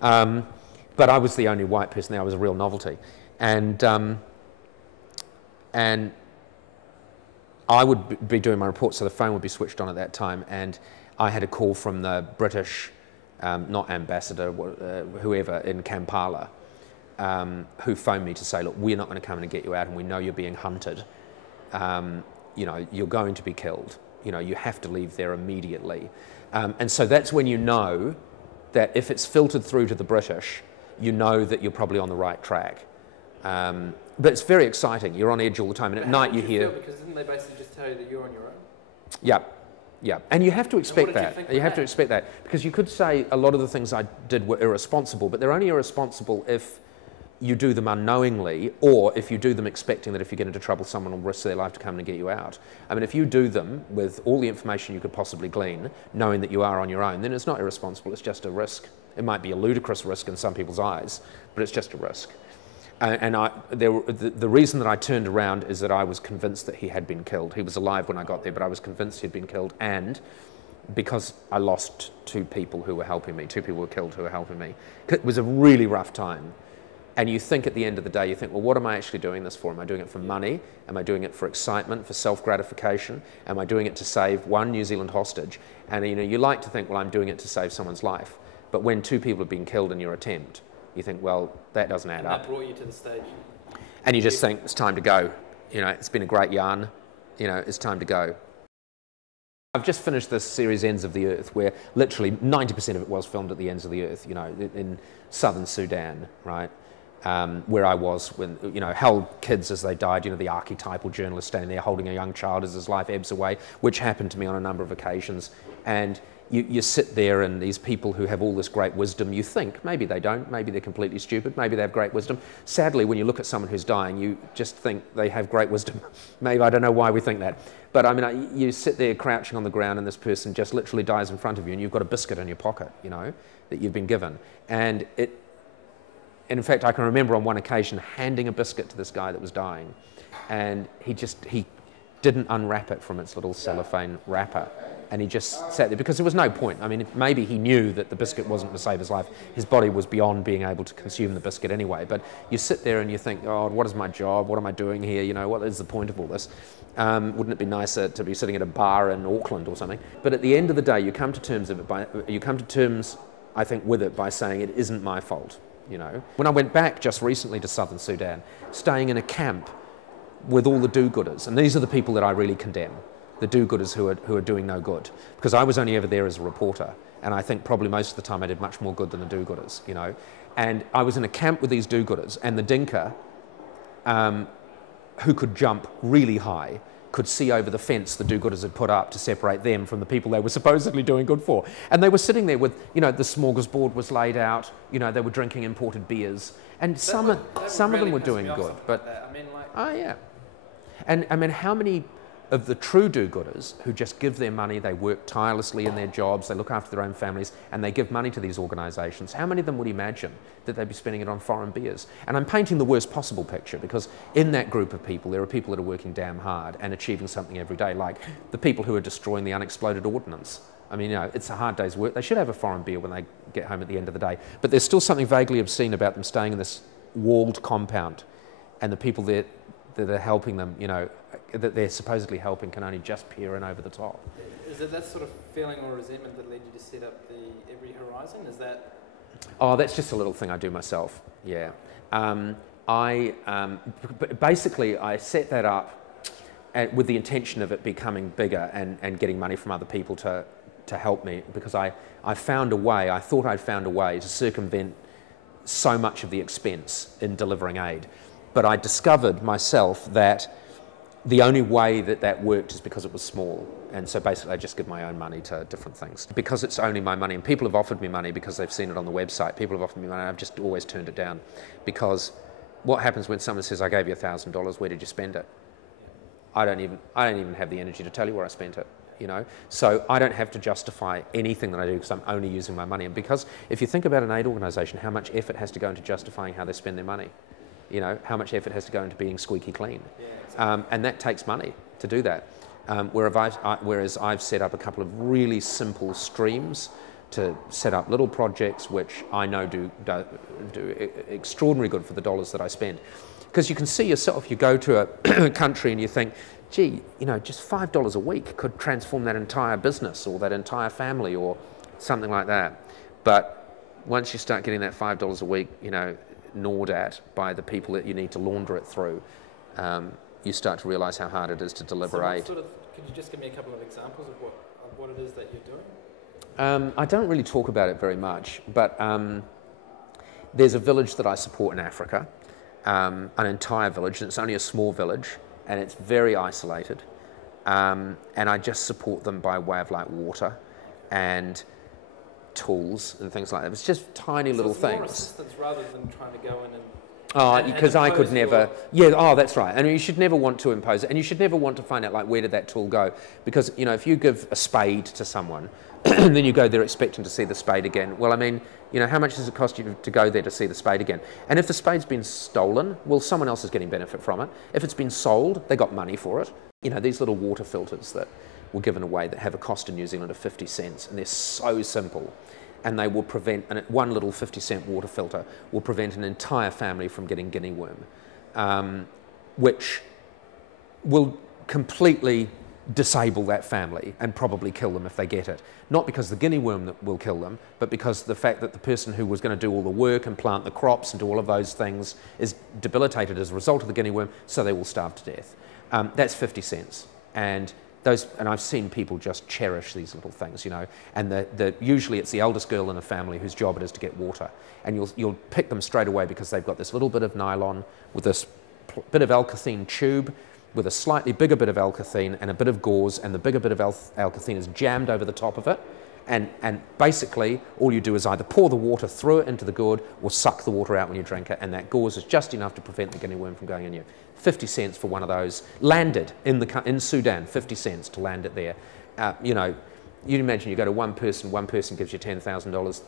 But I was the only white person there. I was a real novelty. And I would be doing my report, so the phone would be switched on at that time, and I had a call from the British, not ambassador, whoever in Kampala, who phoned me to say, look, we're not going to come in and get you out, and we know you're being hunted. You know, you're going to be killed. You know, you have to leave there immediately. And so that's when you know that if it's filtered through to the British, you know that you're probably on the right track. But it's very exciting. You're on edge all the time, and at night you hear... Because didn't they basically just tell you that you're on your own? Yeah, yeah. And you have to expect that. You have to expect that. Because you could say a lot of the things I did were irresponsible, but they're only irresponsible if you do them unknowingly, or if you do them expecting that if you get into trouble, someone will risk their life to come and get you out. I mean, if you do them with all the information you could possibly glean, knowing that you are on your own, then it's not irresponsible, it's just a risk. It might be a ludicrous risk in some people's eyes, but it's just a risk. And the reason that I turned around is that I was convinced that he had been killed. He was alive when I got there, but I was convinced he'd been killed, and because I lost two people who were helping me, two people were killed who were helping me. It was a really rough time. And you think at the end of the day, you think, well, what am I actually doing this for? Am I doing it for money? Am I doing it for excitement, for self-gratification? Am I doing it to save one New Zealand hostage? And you know, you like to think, well, I'm doing it to save someone's life. But when two people have been killed in your attempt, you think, well, that doesn't add up. That brought you to the stage. And you just think, it's time to go. You know, it's been a great yarn. You know, it's time to go. I've just finished this series, Ends of the Earth, where literally 90% of it was filmed at the ends of the earth, you know, in southern Sudan, right? Where I was when, you know, held kids as they died, you know, the archetypal journalist standing there holding a young child as his life ebbs away, which happened to me on a number of occasions. And you sit there, and these people who have all this great wisdom, you think, maybe they don't, maybe they're completely stupid, maybe they have great wisdom. Sadly, when you look at someone who's dying, you just think they have great wisdom. Maybe, I don't know why we think that. But I mean, you sit there crouching on the ground, and this person just literally dies in front of you, and you've got a biscuit in your pocket, you know, that you've been given. And in fact, I can remember on one occasion handing a biscuit to this guy that was dying, and he didn't unwrap it from its little cellophane wrapper, and he just sat there, because there was no point. I mean, maybe he knew that the biscuit wasn't to save his life. His body was beyond being able to consume the biscuit anyway, but you sit there and you think, oh, what is my job? What am I doing here? You know, what is the point of all this? Wouldn't it be nicer to be sitting at a bar in Auckland or something? But at the end of the day, you come to terms I think, with it by saying it isn't my fault. You know, when I went back just recently to southern Sudan, staying in a camp with all the do-gooders, and these are the people that I really condemn, the do-gooders who are doing no good, because I was only ever there as a reporter, and I think probably most of the time I did much more good than the do-gooders, you know. And I was in a camp with these do-gooders, and the Dinka, who could jump really high, could see over the fence the do-gooders had put up to separate them from the people they were supposedly doing good for. And they were sitting there with, you know, the smorgasbord was laid out, you know, they were drinking imported beers, and some of them were doing good. But I mean, like... Oh, yeah. And I mean, how many of the true do-gooders who just give their money, they work tirelessly in their jobs, they look after their own families, and they give money to these organisations, how many of them would imagine that they'd be spending it on foreign beers? And I'm painting the worst possible picture, because in that group of people, there are people that are working damn hard and achieving something every day, like the people who are destroying the unexploded ordnance. I mean, you know, it's a hard day's work. They should have a foreign beer when they get home at the end of the day. But there's still something vaguely obscene about them staying in this walled compound, and the people that are helping them, you know, that they're supposedly helping can only just peer in over the top. Is it that sort of feeling or resentment that led you to set up the Every Horizon? Is that... Oh, that's just a little thing I do myself, yeah. Basically, I set that up with the intention of it becoming bigger and getting money from other people to help me, because I found a way, I thought I'd found a way to circumvent so much of the expense in delivering aid. But I discovered myself that the only way that worked is because it was small. And so basically I just give my own money to different things. Because it's only my money, and people have offered me money because they've seen it on the website. People have offered me money, and I've just always turned it down. Because what happens when someone says, I gave you $1,000, where did you spend it? I don't even have the energy to tell you where I spent it, you know? So I don't have to justify anything that I do because I'm only using my money. And because if you think about an aid organisation, how much effort has to go into justifying how they spend their money? You know, how much effort has to go into being squeaky clean. Yeah, exactly. And that takes money to do that. Whereas I've set up a couple of really simple streams to set up little projects which I know do extraordinary good for the dollars that I spend. Because you can see yourself, you go to a country and you think, gee, you know, just $5 a week could transform that entire business or that entire family or something like that. But once you start getting that $5 a week, you know, gnawed at by the people that you need to launder it through, you start to realise how hard it is to deliver aid. Could you just give me a couple of examples of what it is that you're doing? I don't really talk about it very much, but there's a village that I support in Africa, an entire village, and it's only a small village, and it's very isolated, and I just support them by way of like water and tools and things like that. It's just tiny little things. More assistance rather than trying to go in and... Because I could never... Yeah, that's right. And you should never want to impose it. And you should never want to find out, like, where did that tool go? Because, you know, if you give a spade to someone, and then you go there expecting to see the spade again, well, I mean, you know, how much does it cost you to go there to see the spade again? And if the spade's been stolen, well, someone else is getting benefit from it. If it's been sold, they got money for it. You know, these little water filters that were given away that have a cost in New Zealand of 50 cents, and they're so simple. And they will prevent, and one little 50-cent water filter will prevent an entire family from getting guinea worm, which will completely disable that family and probably kill them if they get it. Not because the guinea worm that will kill them, but because the fact that the person who was going to do all the work and plant the crops and do all of those things is debilitated as a result of the guinea worm, so they will starve to death. That's 50 cents. And I've seen people just cherish these little things, you know, and usually it's the eldest girl in a family whose job it is to get water, and you'll pick them straight away because they've got this little bit of nylon with this bit of alkathene tube with a slightly bigger bit of alkathene and a bit of gauze, and the bigger bit of alkathene is jammed over the top of it, and basically all you do is either pour the water through it into the gourd or suck the water out when you drink it, and that gauze is just enough to prevent the guinea worm from going in you. 50 cents for one of those, landed in Sudan, 50 cents to land it there. You know, you'd imagine you go to one person gives you $10,000.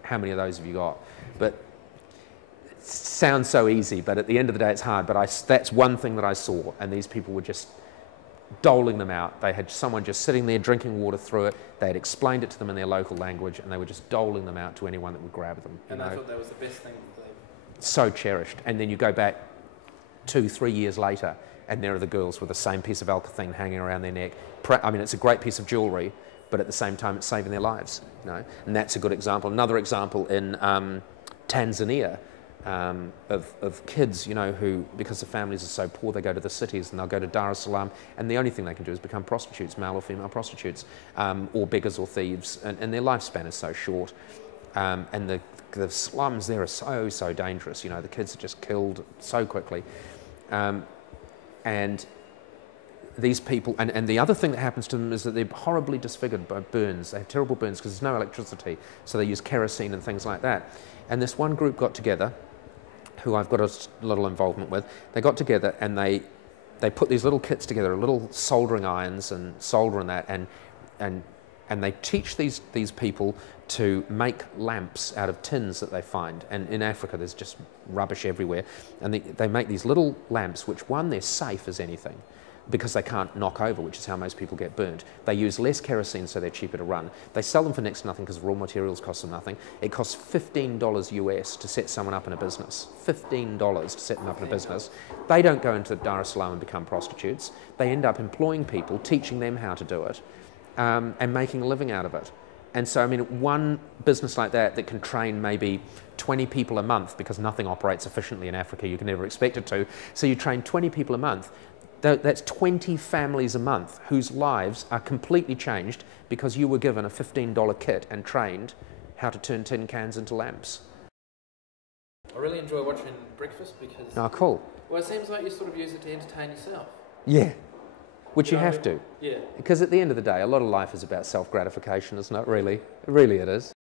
How many of those have you got? But it sounds so easy, but at the end of the day it's hard. But that's one thing that I saw, and these people were just doling them out. They had someone just sitting there drinking water through it. They had explained it to them in their local language, and they were just doling them out to anyone that would grab them. And I thought that was the best thing that they... So cherished. And then you go back 2-3 years later, and there are the girls with the same piece of alkathene hanging around their neck. I mean, it's a great piece of jewellery, but at the same time, it's saving their lives. You know? And that's a good example. Another example in Tanzania of kids, you know, who, because the families are so poor, they go to the cities and they'll go to Dar es Salaam, and the only thing they can do is become prostitutes, male or female prostitutes, or beggars or thieves, and their lifespan is so short. And the slums there are so dangerous. You know, the kids are just killed so quickly. And these people, and the other thing that happens to them is that they're horribly disfigured by burns. They have terrible burns because there's no electricity, so they use kerosene and things like that. And this one group got together, who I've got a little involvement with. They got together and they put these little kits together, little soldering irons and solder and that, and they teach these people to make lamps out of tins that they find. And in Africa, there's just rubbish everywhere. And they make these little lamps, which, one, they're safe as anything, because they can't knock over, which is how most people get burnt. They use less kerosene, so they're cheaper to run. They sell them for next to nothing because raw materials cost them nothing. It costs $15 US to set someone up in a business. $15 to set them up in a business. They don't go into Dar es Salaam and become prostitutes. They end up employing people, teaching them how to do it, and making a living out of it. And so, I mean, one business like that can train maybe 20 people a month, because nothing operates efficiently in Africa, you can never expect it to. So you train 20 people a month. That's 20 families a month whose lives are completely changed because you were given a $15 kit and trained how to turn tin cans into lamps. I really enjoy watching Breakfast because... Oh, cool. Well, it seems like you sort of use it to entertain yourself. Yeah. Which you have to. Yeah. Because at the end of the day, a lot of life is about self-gratification, isn't it, really? Really it is.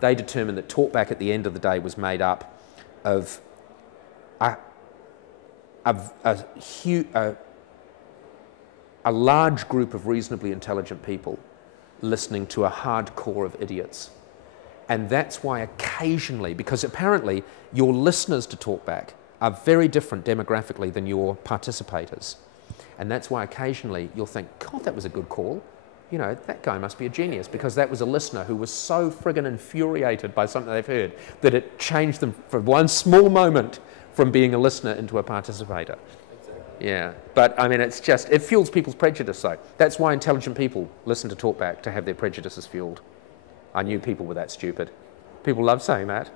They determined that talkback at the end of the day was made up of a large group of reasonably intelligent people listening to a hardcore of idiots. And that's why occasionally, because apparently your listeners to talkback are very different demographically than your participators. And that's why occasionally you'll think, God, that was a good call. you know, that guy must be a genius, because that was a listener who was so friggin' infuriated by something they've heard that it changed them for one small moment from being a listener into a participator. Exactly. Yeah, but I mean, it's just, it fuels people's prejudice, though. That's why intelligent people listen to talkback, to have their prejudices fueled. I knew people were that stupid. People love saying that.